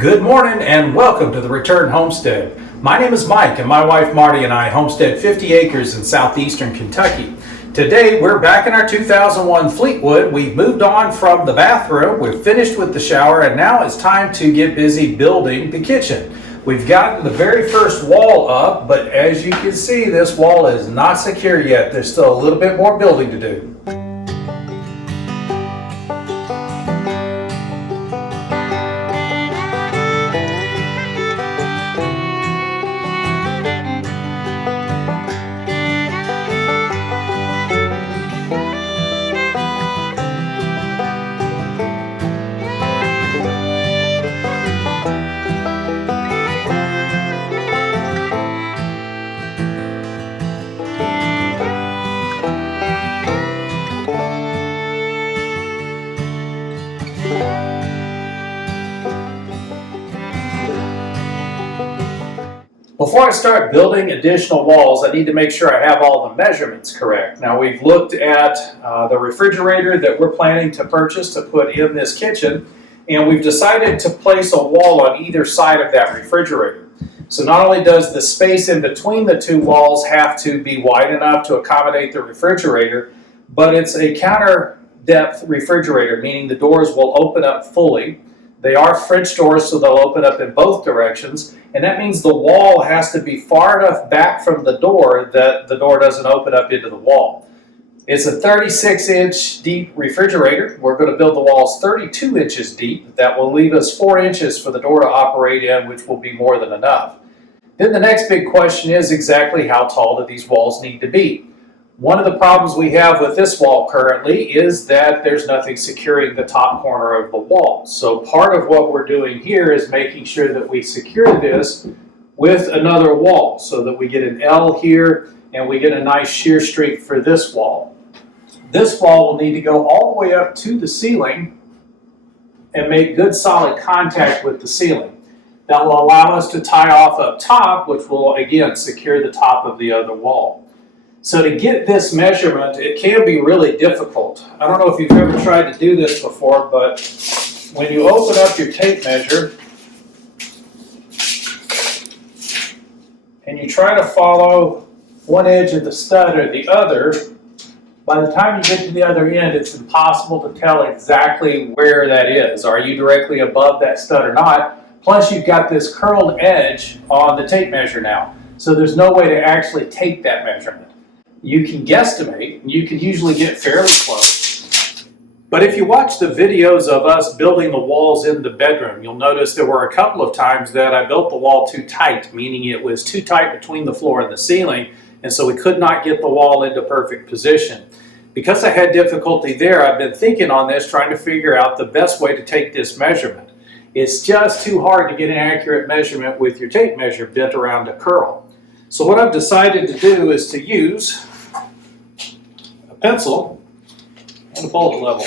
Good morning and welcome to the Return Homestead. My name is Mike and my wife Marty and I homestead 50 acres in southeastern Kentucky. Today we're back in our 2001 Fleetwood. We've moved on from the bathroom, we're finished with the shower, and now it's time to get busy building the kitchen. We've gotten the very first wall up, but as you can see, this wall is not secure yet. There's still a little bit more building to do. Before I start building additional walls, I need to make sure I have all the measurements correct. Now we've looked at the refrigerator that we're planning to purchase to put in this kitchen, and we've decided to place a wall on either side of that refrigerator. So not only does the space in between the two walls have to be wide enough to accommodate the refrigerator, but it's a counter depth refrigerator, meaning the doors will open up fully. They are French doors, so they'll open up in both directions, and that means the wall has to be far enough back from the door that the door doesn't open up into the wall. It's a 36-inch deep refrigerator. We're going to build the walls 32 inches deep. That will leave us 4 inches for the door to operate in, which will be more than enough. Then the next big question is exactly how tall do these walls need to be? One of the problems we have with this wall currently is that there's nothing securing the top corner of the wall. So part of what we're doing here is making sure that we secure this with another wall so that we get an L here and we get a nice shear streak for this wall. This wall will need to go all the way up to the ceiling and make good solid contact with the ceiling. That will allow us to tie off up top, which will again secure the top of the other wall. So to get this measurement, it can be really difficult. I don't know if you've ever tried to do this before, but when you open up your tape measure and you try to follow one edge of the stud or the other, by the time you get to the other end, it's impossible to tell exactly where that is. Are you directly above that stud or not? Plus you've got this curled edge on the tape measure now. So there's no way to actually take that measurement. You can guesstimate, and you can usually get fairly close. But if you watch the videos of us building the walls in the bedroom, you'll notice there were a couple of times that I built the wall too tight, meaning it was too tight between the floor and the ceiling, and so we could not get the wall into perfect position. Because I had difficulty there, I've been thinking on this, trying to figure out the best way to take this measurement. It's just too hard to get an accurate measurement with your tape measure bent around a curl. So what I've decided to do is to use a pencil and a bullet level,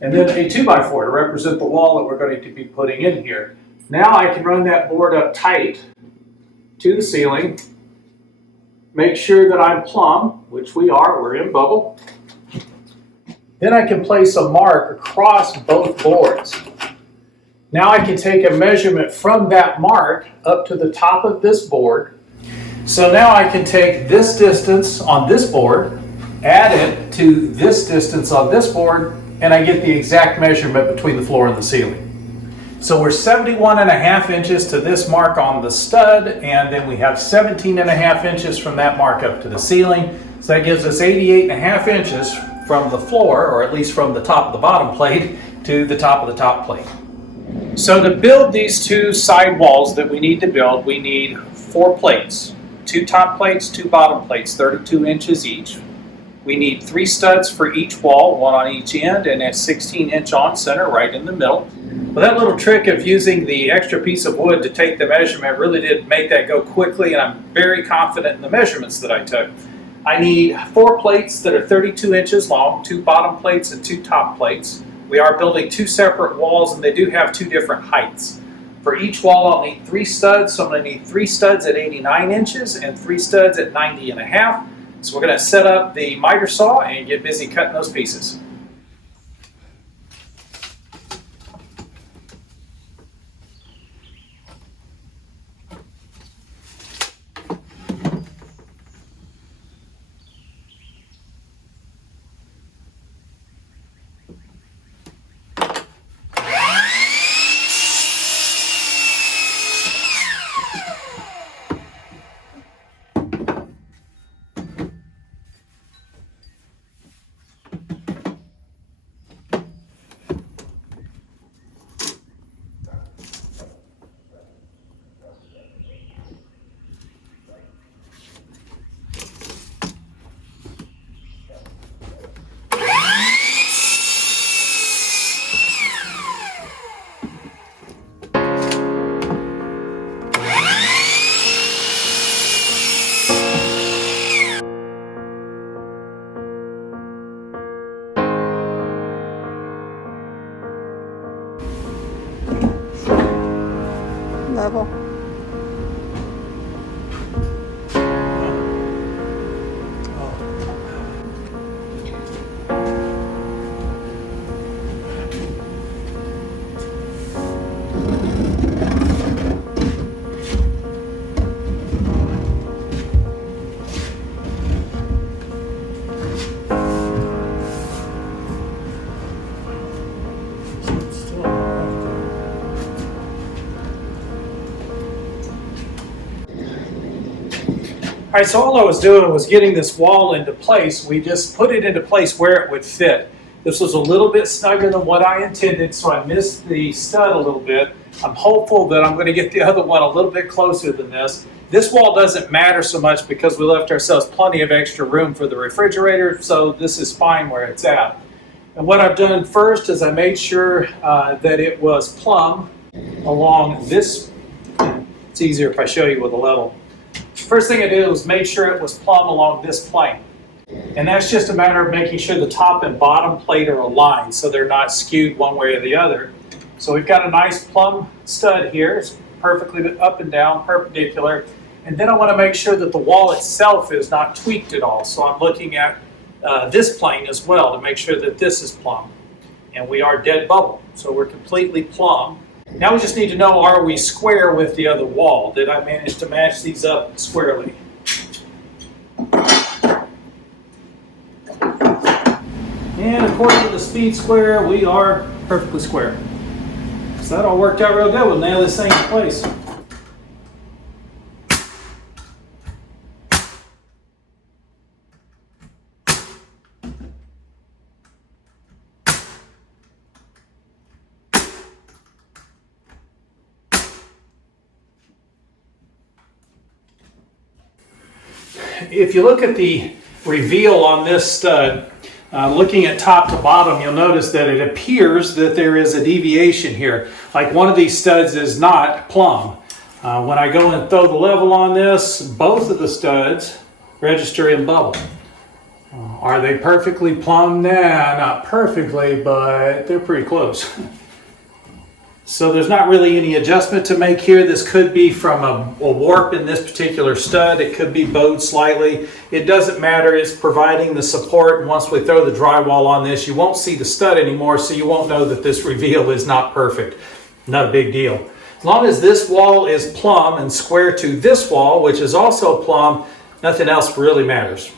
and then a 2x4 to represent the wall that we're going to be putting in here. Now I can run that board up tight to the ceiling, make sure that I'm plumb, which we are, we're in bubble. Then I can place a mark across both boards. Now I can take a measurement from that mark up to the top of this board. So now I can take this distance on this board, add it to this distance on this board, and I get the exact measurement between the floor and the ceiling. So we're 71.5 inches to this mark on the stud, and then we have 17.5 inches from that mark up to the ceiling. So that gives us 88.5 inches from the floor, or at least from the top of the bottom plate to the top of the top plate. So to build these two side walls that we need to build, we need 4 plates. 2 top plates, 2 bottom plates, 32 inches each. We need 3 studs for each wall, 1 on each end, and a 16-inch on center right in the middle. Well, that little trick of using the extra piece of wood to take the measurement really did make that go quickly, and I'm very confident in the measurements that I took. I need 4 plates that are 32 inches long, 2 bottom plates and 2 top plates. We are building 2 separate walls, and they do have 2 different heights. For each wall, I'll need 3 studs, so I'm going to need 3 studs at 89 inches and 3 studs at 90.5. So we're going to set up the miter saw and get busy cutting those pieces. level. All right, so all I was doing was getting this wall into place. We just put it into place where it would fit. This was a little bit snugger than what I intended, so I missed the stud a little bit. I'm hopeful that I'm going to get the other one a little bit closer than this. This wall doesn't matter so much because we left ourselves plenty of extra room for the refrigerator, so this is fine where it's at. And what I've done first is I made sure that it was plumb along this. It's easier if I show you with a level. First thing I did was make sure it was plumb along this plane. And that's just a matter of making sure the top and bottom plate are aligned so they're not skewed one way or the other. So we've got a nice plumb stud here. It's perfectly up and down, perpendicular. And then I want to make sure that the wall itself is not tweaked at all. So I'm looking at this plane as well to make sure that this is plumb. And we are dead bubble, so we're completely plumb. Now we just need to know, are we square with the other wall? Did I manage to match these up squarely? And according to the speed square, we are perfectly square. So that all worked out real good. We'll nail this thing in place. If you look at the reveal on this stud, looking at top to bottom, you'll notice that it appears that there is a deviation here. Like one of these studs is not plumb. When I go and throw the level on this, both of the studs register in bubble. Are they perfectly plumb? Nah, not perfectly, but they're pretty close. So there's not really any adjustment to make here. This could be from a warp in this particular stud. It could be bowed slightly. It doesn't matter. It's providing the support. And once we throw the drywall on this, you won't see the stud anymore, so you won't know that this reveal is not perfect. Not a big deal. As long as this wall is plumb and square to this wall, which is also plumb, nothing else really matters.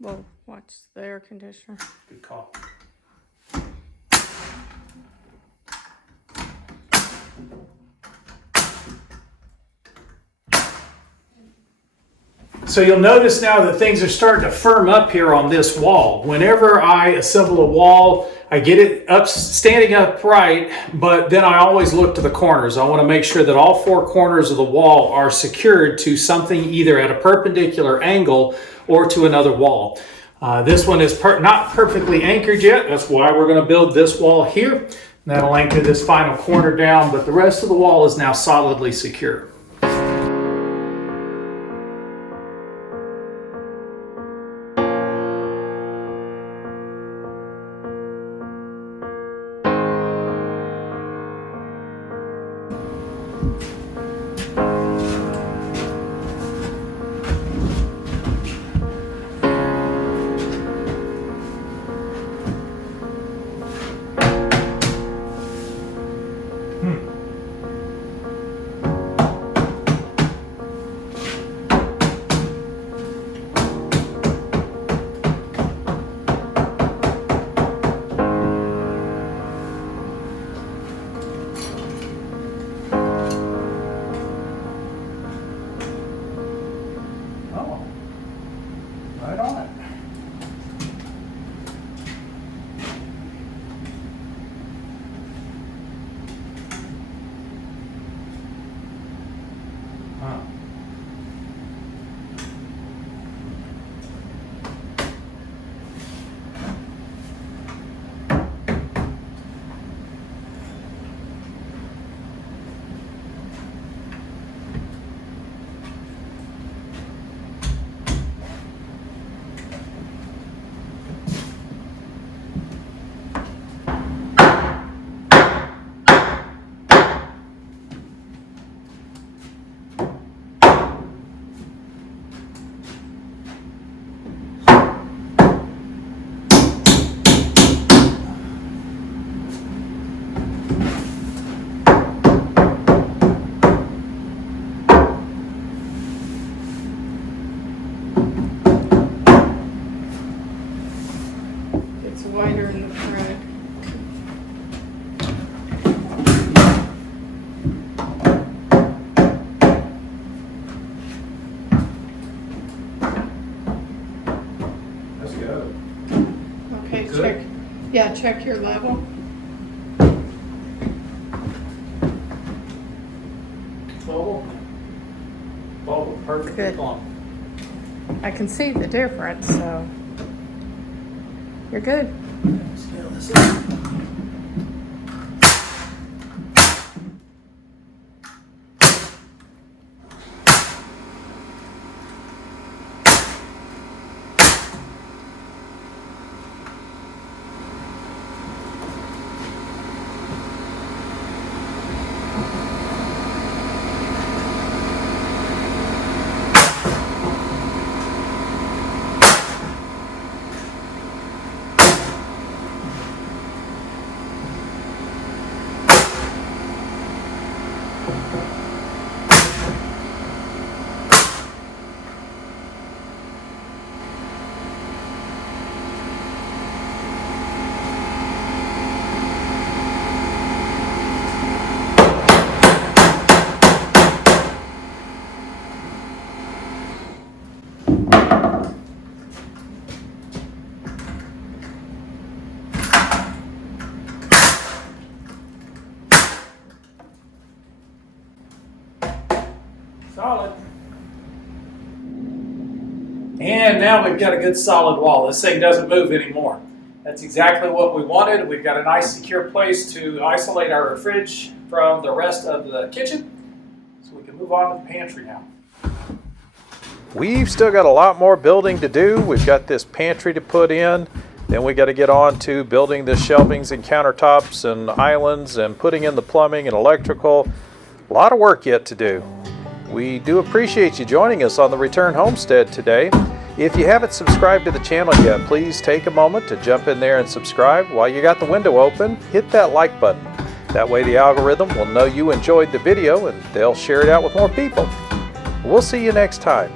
Whoa, watch the air conditioner. Good call. So you'll notice now that things are starting to firm up here on this wall. Whenever I assemble a wall, I get it up, standing upright, but then I always look to the corners. I want to make sure that all four corners of the wall are secured to something either at a perpendicular angle or to another wall. This one is not perfectly anchored yet. That's why we're going to build this wall here. That'll anchor this final corner down, but the rest of the wall is now solidly secure. Right on it. Huh. Yeah, check your level. Bubble, perfect. Good. I can see the difference, so you're good. Scale this up. Solid. And now we've got a good solid wall. This thing doesn't move anymore. That's exactly what we wanted. We've got a nice secure place to isolate our fridge from the rest of the kitchen. So we can move on to the pantry now. We've still got a lot more building to do. We've got this pantry to put in. Then we got to get on to building the shelvings and countertops and islands and putting in the plumbing and electrical. A lot of work yet to do. We do appreciate you joining us on the Return Homestead today. If you haven't subscribed to the channel yet, please take a moment to jump in there and subscribe. While you got the window open, hit that like button. That way the algorithm will know you enjoyed the video and they'll share it out with more people. We'll see you next time.